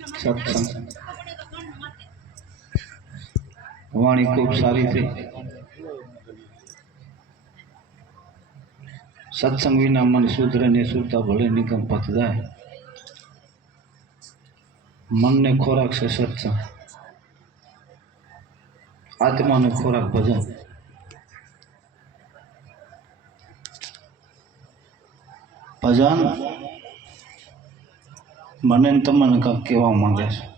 સત્સંગ વાણી ખૂબ સારી થઈ સત્સંગ વિના મન સુધરે ને સુરતા ભલે નિગમ પથ જાય. મનને ખોરાક છે સત્સંગ. આત્માનો ખોરાક ભજન. ભજન મને તમને કંઈક કહેવા માંગે છે.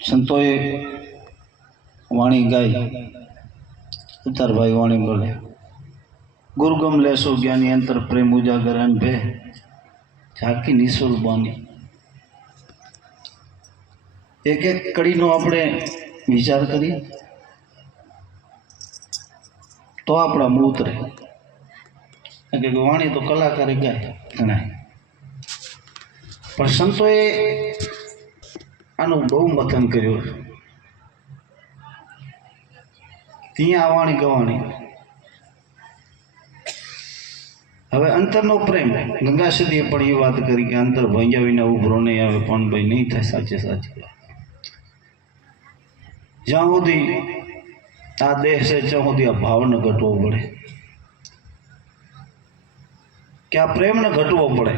સંતોએ વાણી ગાઈ. ઉતારભાઈ વાણી બોલે, ગુરુગમ લેશો જ્ઞાની અંતર પ્રેમ ઉજાગર ભે ઝાંકી નિશુલ બાની. એક એક કડીનો આપણે વિચાર કરીએ, તો આપણા મૂળ કારણ કે વાણી તો કલાકારે ગાય. ગણાય પણ સંતોએ આનું બહુ મથન કર્યું. ત્યાં આવવાની ગવાણી. હવે અંતરનો પ્રેમ. ગંગા સદીએ પણ એ વાત કરી કે અંતર ભંગ્યા વિના ઉભરો નહીં આવે પણ ભાઈ નહીં થાય સાચે સાચી જ્યાં સુધી આ દેહ છે ત્યાં સુધી આ ભાવને ઘટવો પડે કે આ પ્રેમને ઘટવો પડે.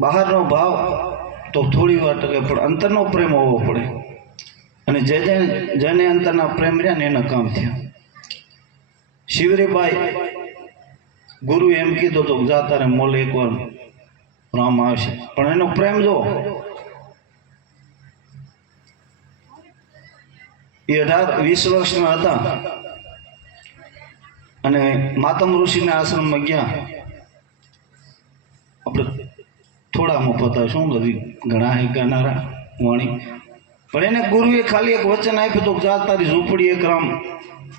બહારનો ભાવ તો થોડી વાર ટકે, પણ અંતરનો પ્રેમ હોવો પડે. અને જે જે જેને અંતરના પ્રેમ રહ્યા ને એના કામ થયા. શિવરીબાઈ ગુરુ એમ કીધું તો જા તારે મોલે એકવાર રામ આવશે. પણ એનો પ્રેમ જો, એ અઢાર, વીસ વર્ષના હતા. અને માતમ ઋષિના આશ્રમમાં ગયા. આપણે થોડામાં પતા શું બધી ઘણા હે ગાનારા વાણી. પણ એને ગુરુએ ખાલી એક વચન આપ્યું તો જા તારી ઝૂંપડી એક રામ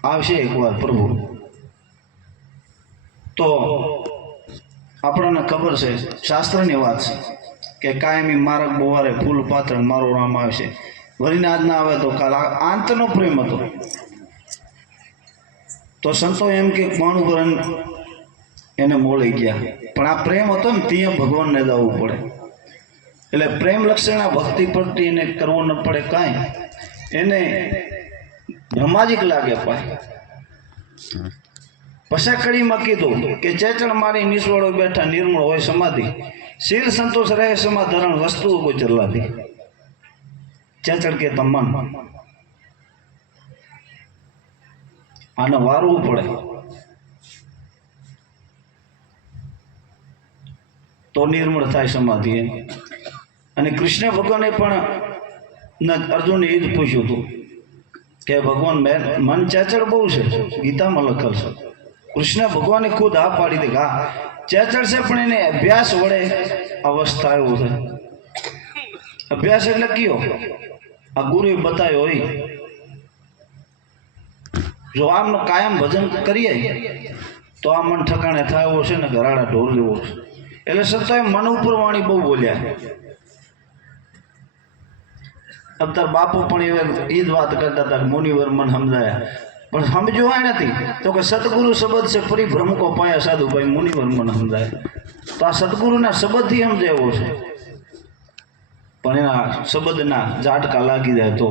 આવશે એકવાર, પ્રભુ. તો આપણને ખબર છે, શાસ્ત્રની વાત છે કે કાયમી મારક બોવારે ફૂલ પાત્ર મારો રામ આવશે. વળીને આજ ના આવે તો કાલ આંતનો પ્રેમ હતો. તો સંતો એમ કે, કોણ ઉપર એને મોળી ગયા. પણ આ પ્રેમ હતો ને, ત્યાં ભગવાનને લાવવું પડે. એટલે પ્રેમ લક્ષણ આ ભક્તિ પ્રત્યે એને કરવું ન પડે કાંઈ. એને બ્રહ્માજિક લાગે પાય પશાખડીમાં કીધું કે ચેચણ મારી નિષ્વળો બેઠા નિર્મળ હોય સમાધિ. શીર સંતોષ રહે, સમાધરણ વસ્તુઓ ચલાતી ચેચણ કે તમન આને વારવું પડે. તો નિર્મળ થાય સમાધિ એમ. અને કૃષ્ણ ભગવાને પણ અર્જુને એ જ પૂછ્યું હતું કે ભગવાન મન ચેચડ બહુ છે. ગીતામાં લખેલ છે. કૃષ્ણ ભગવાને ખુદ આ પાડી દે કે હા ચેચળ છે, પણ એને અભ્યાસ વડે અવસ્થા એવું છે અભ્યાસ એટલે કયો? આ ગુરુએ બતાવ્યો હોય. જો આમનો કાયમ ભજન કરીએ, તો આ મન ઠકાણે થાય એવો છે ને ગરાડા ઢોર લેવો છે. એટલે સંતોએ મન ઉપર વાણી બહુ બોલ્યા અત્યારે બાપુ પણ એ જ વાત કરતા હતા મુનિવર મન સમજાયા. પણ સમજવાય નથી. તો કે સદગુરુ શબ્દ છે, ફરી ભ્રમકો પાયા સાધુ ભાઈ, મુનિવર મન સમજાય. તો આ સદગુરુના શબ્દથી સમજાવ્યો છે. પણ એના શબ્દના ઝાટકા લાગી જાય તો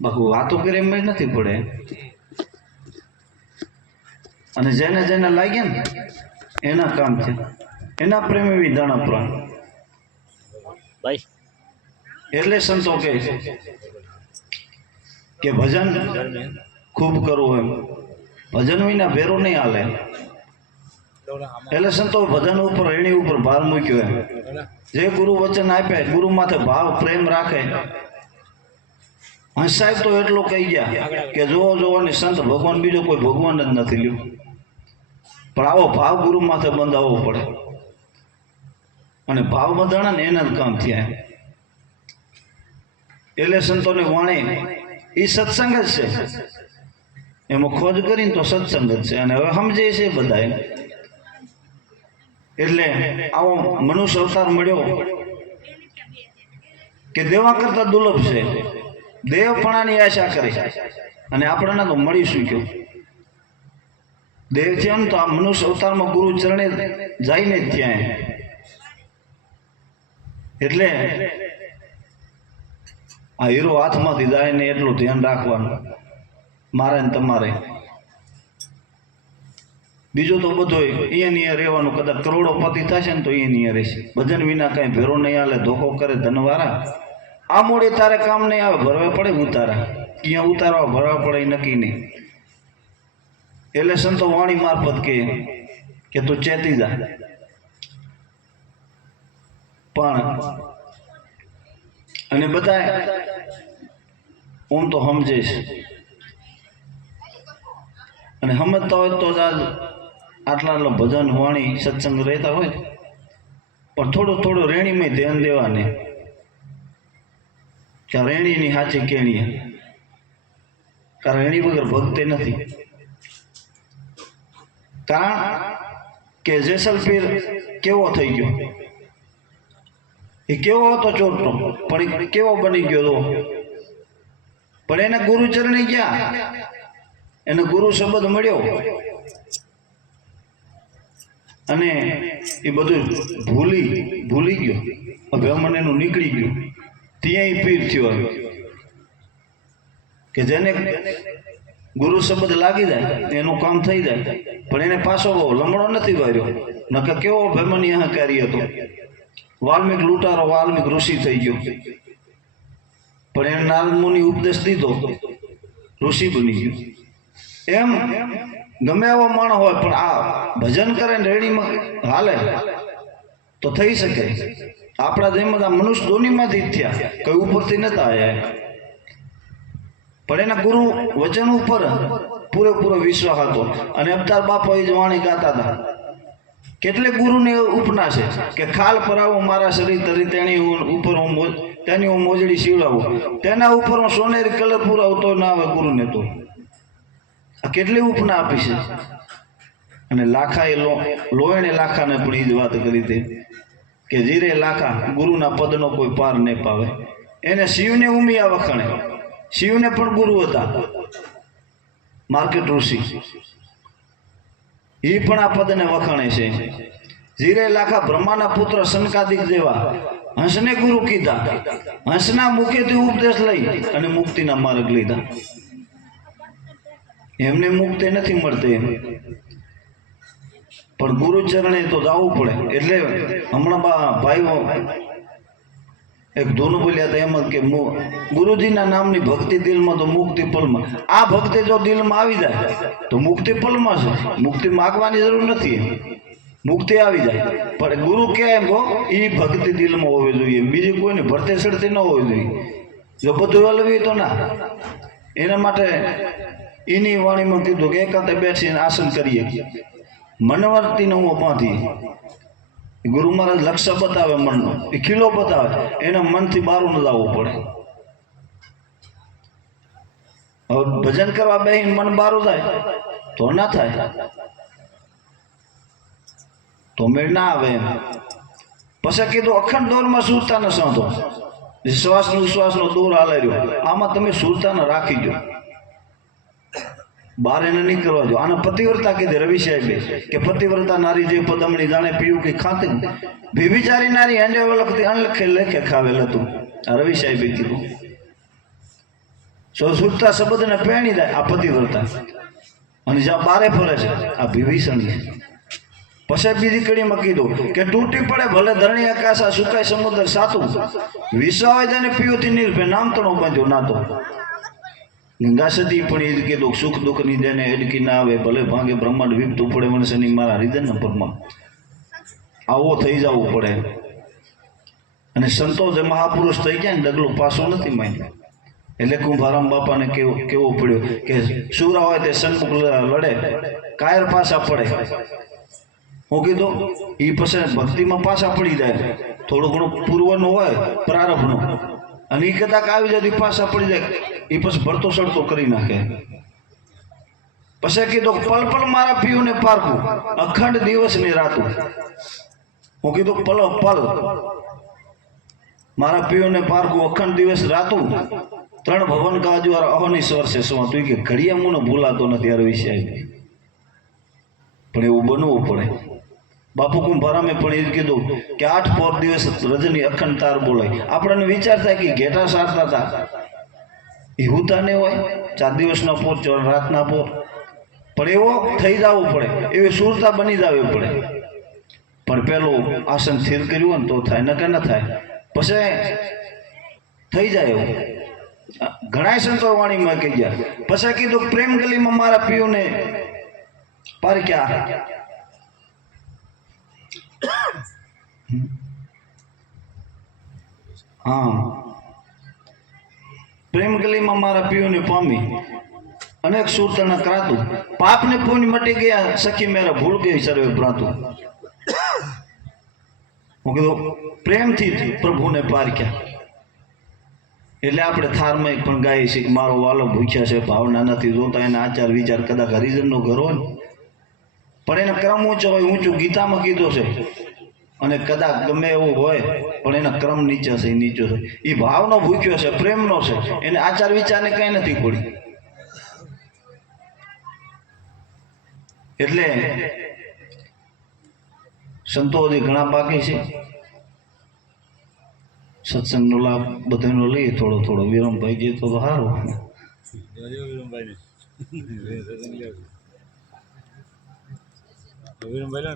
બાકી વાતો કરે એમ નથી પડે. અને જેને જેને લાગે ને એના કામ છે. એના પ્રેમ એવી દાણા પ્રાણ. ભાઈ. એટલે સંતો કહે કે ભજન ખૂબ કરવું એમ. ભજન વિના ભેરો નહીં હાલે. એટલે સંતો ભજન ઉપર એની ઉપર ભાર મૂક્યો એમ. જે ગુરુ વચન આપે ગુરુ માથે ભાવ પ્રેમ રાખે હંસ સાહેબ તો એટલો કહી ગયા કે જોવો જોવાની સંત ભગવાન બીજો કોઈ ભગવાન જ નથી લ્યો. પણ આવો ભાવ ગુરુ માથે બંધાવવો પડે. અને ભાવ બંધાણા ને એના જ કામ થયા. એટલે સંતોની વાણી એ સત્સંગ જ છે. એમાં ખોજ કરીને તો સત્સંગ જ છે. અને હવે સમજે છે બધા. એટલે આવો મનુષ્ય અવતાર મળ્યો કે દેવા કરતા દુર્લભ છે. દેવપણાની આશા કરે. અને આપણને તો મળી શક્યો દેહ છે તો આ મનુષ્ય અવતારમાં ગુરુ ચરણે જઈને જ ત્યાં એટલે આ હીરો હાથમાંથી જાય ને એટલું ધ્યાન રાખવાનું. મારે ને તમારે. બીજો તો બધું અહીંયા રહેવાનું કદાચ કરોડોપતિ થશે ને તો એ અહીંયા રહેશે. ભજન વિના કાંઈ ભેરો નહીં હાલે, ધોકો કરે ધનવારા. આ મૂળે તારે કામ નહીં આવે, ભરવા પડે ઉતારા. અહીંયા ઉતારવા, ભરવા પડે નક્કી નહીં. એટલે સંતો વાણી મારફત કે કે તું ચેતી જા. પણ અને બધા ઓમ તો સમજેશ. અને સમજતા હોય તો જ આટલા આટલા ભજન વાણી સત્સંગ રહેતા હોય. પણ થોડું થોડું રેણીમાં ધ્યાન દેવાને. કે રેણીની સાચી કેણી કારણ રેણી વગર ભગતે નથી. કારણ કે જેસલપીર કેવો થઈ ગયો? એ કેવો હતો ચોરતો? પણ એ કેવો બની ગયો તો? પણ એને ગુરુચરણે ગયા. એને ગુરુ શબ્દ મળ્યો. અને એ બધું ભૂલી ભૂલી ગયો. અભિમન એનું નીકળી ગયું. ત્યાં પીર થયો કે જેને ગુરુ શબ્દ લાગી જાય, એનું કામ થઈ જાય. પણ એને પાછો લમણો નથી વાર્યો. નકર કેવો અભિમાની અહંકારી હતો. વાલ્મિક લૂંટારો, વાલ્મિક ઋષિ થઈ ગયો. પણ એને નારદ ઉપદેશ દીધો. ઋષિ બની ગયો. એમ ગમે એવો માણસ હોય, પણ આ ભજન કરે રેડીમાં હાલે. તો થઈ શકે. આપણા જેમ આ મનુષ્ય દોનીમાંથી જ થયા. કઈ ઉપરથી નતા આવ્યા પણ એના ગુરુ વચન ઉપર પૂરેપૂરો વિશ્વાસ હતો. અને અવતાર બાપા એ જ વાણી ગાતા હતા. કેટલે ગુરુને ઉપના છે કે ખાલ પરાવો મારા શરીર તરી તેની ઉપર હું તેની હું મોજડી સીવડાવું. તેના ઉપર હું સોનેરી કલર પુરાવતો ના આવે ગુરુને તો. આ કેટલી ઉપના આપી છે? અને લાખા એ લોયણે લાખાને પણ એ જ વાત કરી હતી કે જીરે લાખા ગુરુના પદનો કોઈ પાર નહીં પાવે. એને શિવને ઉમિયા વખાણે. શિવને પણ ગુરુ હતા. માર્કેટ ઋષિ. એ પણ આ પદને વખાણે છે. જીરે લાખા બ્રહ્માના પુત્ર સનકાદિક જેવા હંસને ગુરુ કીધા. હંસના મુખેથી ઉપદેશ લઈ અને મુક્તિના માર્ગ લીધા. એમને મુક્તિ નથી મળતી એમ. પણ ગુરુ ચરણે તો જવું પડે. એટલે હમણાં ભાઈઓ એક ધૂનું બોલ્યા હતા એમ જ કે ગુરુજીના નામની ભક્તિ દિલમાં તો મુક્તિ પલમાં આ ભક્તિ જો દિલમાં આવી જાય, તો મુક્તિ પલમાં છે. મુક્તિ માગવાની જરૂર નથી. મુક્તિ આવી જાય. પણ ગુરુ કે એમ કહો એ ભક્તિ દિલમાં હોવી જોઈએ. બીજી કોઈને ભરતે સડતી ન હોવી જોઈએ. જો બધું હલવી તો ના. એના માટે એની વાણીમાં કીધું કે એકાંતે બેસીને આસન કરીએ. મનવર્તીને હું બાંધી ગુરુ મહારાજ લક્ષ્ય બતાવે મનનો. એ ખીલો બતાવે. એને મનથી બહાર ન લાવવું પડે. હવે ભજન કરવા બે મન બારું થાય, તો ના થાય. તો મેળ ના આવે એમ. પછી કીધું, અખંડ દોરમાં સુરતાને સાંધો. શ્વાસ ઉશ્વાસનો દોર હાલે રહ્યો. આમાં તમે સુરતાને રાખી દો બહાર એને નહીં કરવા જો આને પતિવ્રતા કીધી રવિ સાહેબે કે પતિવ્રતા નારી જે પદમણી જાણે પીવું કે ખાતે ભીભીચારી નારી એને વલખતી અનલખે લેખે ખાવેલ હતું. આ રવિ સાહેબે કીધું. સો સુરતા શબ્દને પહેણી જાય આ પતિવ્રતા. અને જ્યાં બારે ફરે છે, આ ભીભીષણ છે. પછી બીજી કડીમાં કીધું કે તૂટી પડે ભલે ધરણી આકાશા સુકાય સમુદ્ર સાતું વિશ્વાય જાને પીઓથી નિર્ભય નામ તો ન નાતો ગંગા સતી પણ એ કીધું, સુખ દુઃખની જેને એડકી ના આવે, ભલે ભાંગે બ્રહ્માંડ વિપતું પડે, મનુષ્યની મારા હૃદયના પરમાં આવો થઈ જવું પડે. અને સંતો જે મહાપુરુષ થઈ ગયા ને, ડગલું પાછું નથી માન્યું એટલે કુંભારામ બાપાને કેવો કેવો પડ્યો કે સુરા હોય તે સંત લડે, કાયર પાછા પડે. હું કીધું એ પછી ભક્તિમાં પાછા પડી જાય. થોડું ઘણું પૂર્વનું હોય, પ્રારંભનું. અને એ કદાચ આવી જાય પાછા પડી જાય. એ પછી ભરતો સડતો કરી નાખે. પછી કીધું, પલ પલ મારા પીઓને પારખું. અખંડ દિવસ ને રાતું. હું કીધું, પલ પલ. મારા પીઓને પારખું અખંડ દિવસ રાતું. ત્રણ ભવન કાજુ દ્વાર અહોનીશ્વર છે શું હતું કે ઘડિયા મુનો ભૂલાતો નથી આ વિષય પણ એવું બનવું પડે. બાપુ કુંભારામે પણ એ કીધું કે આઠ પોર દિવસ રજની અખંડ તાર બોલાય. આપણને વિચાર થાય કે ઘેટા સારતા હતા. એ હુતા ને હોય, ચાર દિવસનો પોર, ચોર રાતના પોર. પણ એવો થઈ જવું પડે, એવી સુરતા બની જવી પડે. પણ પેલું આસન સ્થિર કર્યું હોય ને તો થાય ન કે ન થાય. પછી થઈ જાય એવું. ઘણા સંતો વાણીમાં કહી ગયા. પછી કીધું, પ્રેમ ગલીમાં મારા પીઓને પારક્યા. હા. પ્રેમ ગલીમાં મારા પીઓને પામી. અનેક સુરતના ક્રાતું. પાપને પુણ્ય મટી ગયા, સખી મેરા ભૂલ ગઈ સર્વે પ્રાતું. હું કીધું, પ્રેમથી પ્રભુને પારખ્યા એટલે આપણે થારમાં પણ ગાઈએ છીએ કે મારો વાલો ભૂખ્યા છે, ભાવના નથી, જોતા એના આચાર વિચાર કદાચ હરિજનનો ઘર હોય ને પણ એનો ક્રમ ઊંચો હોય, ઊંચું ગીતામાં કીધું છે. અને કદાચ ગમે એવું હોય, પણ એનો ક્રમ નીચે છે નીચો છે. એ ભાવનો ભૂખ્યો છે, પ્રેમનો છે. એને આચાર વિચારને કંઈ નથી પડી. એટલે સંતો હજી ઘણા બાકી છે. સત્સંગનો લાભ બધાનો લઈએ, થોડો થોડો. વિરમભાઈ જે તો સારું વિરમભાઈ વિરમભાઈ